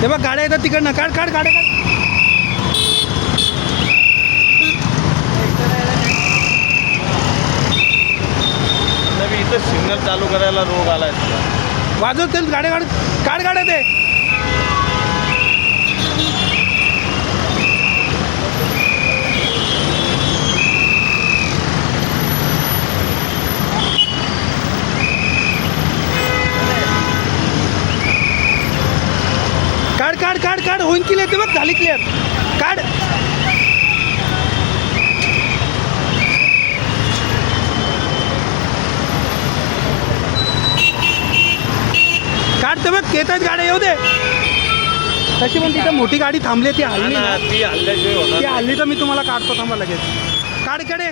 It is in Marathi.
हे बघ गाड्या येतात तिकडनं. काढ काढ गाड्या काढ. इथं सिग्नल चालू करायला रोग आलाय. वाजव तेल गाड्या काढ. काढ गाड्या ते. काढ काढ काढ काढ. होईन क्लिअर ते बघ. झाली क्लिअर. काढ काढ ते बघ. येत आहेत गाड्या. येऊ दे. तशी पण तिथं मोठी गाडी थांबली ती हल्ली ना. ती हल्ल्याशिवाय होणार ती हल्ली तर मी तुम्हाला काढतो. थांबा लगेच. काढ कडे.